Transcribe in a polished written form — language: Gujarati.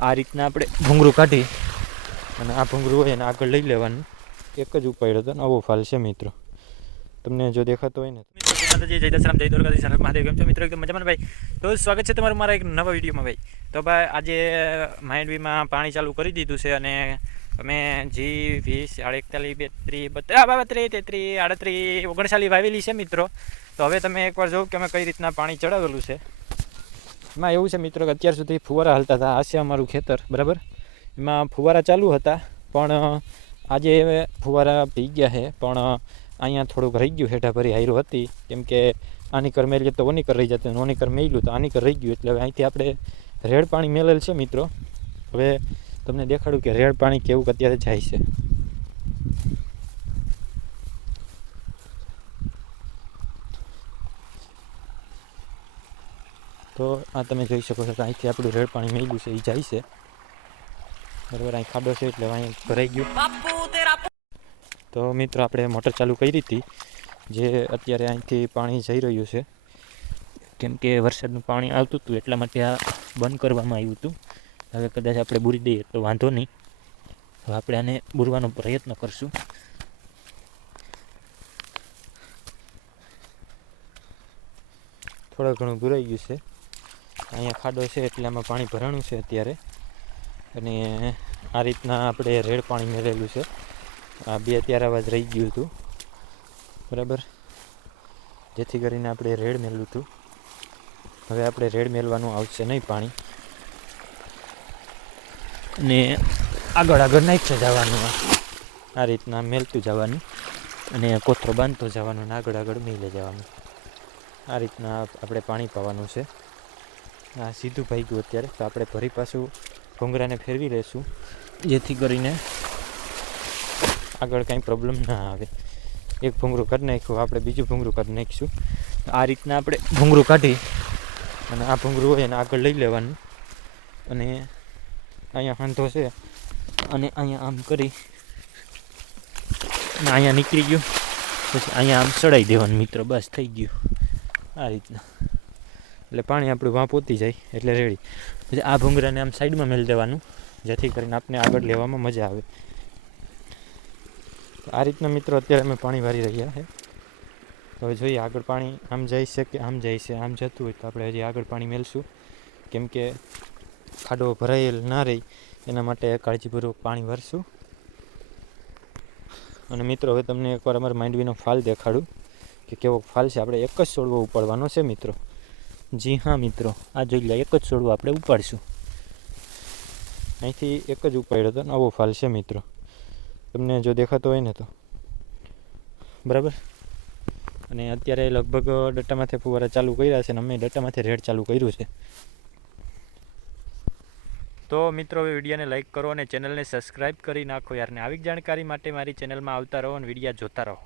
આ રીતના આપણે ભૂંગળું કાઢી અને આ ભૂંગળું હોય એને આગળ લઈ લેવાનું. એક જ ઉપાડ હતો, નવો ફાલ છે મિત્રો, તમને જો દેખાતો હોય ને. જય દશરામ, જય દ્વારકાધીશ, મહાદેવ. કેમ છો મિત્રો? એકદમ મજામાં ભાઈ. તો સ્વાગત છે તમારું મારા એક નવા વિડીયોમાં ભાઈ. તો ભાઈ આજે માંડવીમાં પાણી ચાલુ કરી દીધું છે અને અમે G20 41 32 33 38 39 વાવેલી છે મિત્રો. તો હવે તમે એકવાર જોઉં કે અમે કઈ રીતના પાણી ચડાવેલું છે. એમાં એવું છે મિત્રો કે અત્યાર સુધી ફુવારા હાલતા હતા. આ છે અમારું ખેતર, બરાબર. એમાં ફુવારા ચાલુ હતા, પણ આજે ફુવારા પી ગયા છે. પણ અહીંયા થોડુંક રહી ગયું, હેઠા ભરી હાયરો હતી, કેમ કે આની કર મેલીએ તો ઓની કર રહી જતું, ઓની કર મેલ્યું તો આની કર રહી ગયું. એટલે હવે અહીંથી આપણે રેડ પાણી મેલેલ છે મિત્રો. હવે તમને દેખાડું કે રેડ પાણી કેવું અત્યારે જાય છે. તો આ તમે જોઈ શકો છો કે અહીંથી આપણું રેડ પાણી મેલ્યું છે, એ જાય છે, બરાબર. અહીં ખાડો છે એટલે અહીં ભરાઈ ગયું. તો મિત્રો આપણે મોટર ચાલુ કરી હતી, જે અત્યારે અહીંથી પાણી જઈ રહ્યું છે, કેમ કે વરસાદનું પાણી આવતું હતું એટલા માટે આ બંધ કરવામાં આવ્યું હતું. હવે કદાચ આપણે બૂરી દઈએ તો વાંધો નહીં. હવે આપણે આને બૂરવાનો પ્રયત્ન કરશું. થોડું ઘણું બુરાઈ ગયું છે. અહીંયા ખાડો છે એટલે આમાં પાણી ભરાણું છે અત્યારે. અને આ રીતના આપણે રેડ પાણી મેળવેલું છે. આ બે અત્યારે આવાજ રહી ગયું હતું, બરાબર, જેથી કરીને આપણે રેડ મેળવ્યું હતું. હવે આપણે રેડ મેળવાનું આવશે નહીં પાણી, અને આગળ આગળ નાખતા જવાનું. આ રીતના મેળતું જવાનું અને કોથરો બાંધતો જવાનું અને આગળ આગળ મેળે જવાનું. આ રીતના આપણે પાણી પાવાનું છે. આ સીધું ભાગ્યું અત્યારે. તો આપણે ફરી પાછું ભૂંગરાને ફેરવી લઈશું, જેથી કરીને આગળ કાંઈ પ્રોબ્લેમ ના આવે. એક ભૂંગળું કાઢી નાખ્યું, આપણે બીજું ભૂંગળું કાઢી નાખીશું. આ રીતના આપણે ભૂંગળું કાઢી અને આ ભૂંગળું હોય એને આગળ લઈ લેવાનું. અને અહીંયા હાંધો છે અને અહીંયા આમ કરી અને અહીંયા નીકળી ગયું, પછી અહીંયા આમ ચડાવી દેવાનું મિત્રો. બસ થઈ ગયું આ રીતના. એટલે પાણી આપણું વાં પોતી જાય એટલે રેડી. પછી આ ભૂંગરાને આમ સાઈડમાં મેળ દેવાનું, જેથી કરીને આપણે આગળ લેવામાં મજા આવે. આ રીતના મિત્રો અત્યારે અમે પાણી વારી રહ્યા છે. હવે જોઈએ આગળ પાણી આમ જાય છે કે આમ જાય છે. આમ જતું હોય તો આપણે હજી આગળ પાણી મેળશું, કેમ કે ખાડો ભરાયેલ ના રહી એના માટે કાળજીપૂર્વક પાણી ભરશું. અને મિત્રો હવે તમને એકવાર અમારા માંડવીનો ફાલ દેખાડું કે કેવો ફાલ છે. આપણે એક જ છોડવો ઉપાડવાનો છે મિત્રો. જી હા મિત્રો, આ જોઈ લે, એક જ છોડવો આપણે ઉપાડશું. અહીંથી એક જ ઉપાડ્યો હતો, નવો ફાલ છે મિત્રો, તમને જો દેખાતો હોય ને તો, બરાબર. અને અત્યારે લગભગ ડટ્ટામાંથી ફુવારા ચાલુ કર્યા છે અને અમે ડટ્ટામાંથી રેડ ચાલુ કર્યું છે. તો મિત્રો હવે વિડીયોને લાઈક કરો અને ચેનલને સબસ્ક્રાઈબ કરી નાખો યાર. ને આવી જાણકારી માટે મારી ચેનલમાં આવતા રહો અને વિડીયો જોતા રહો.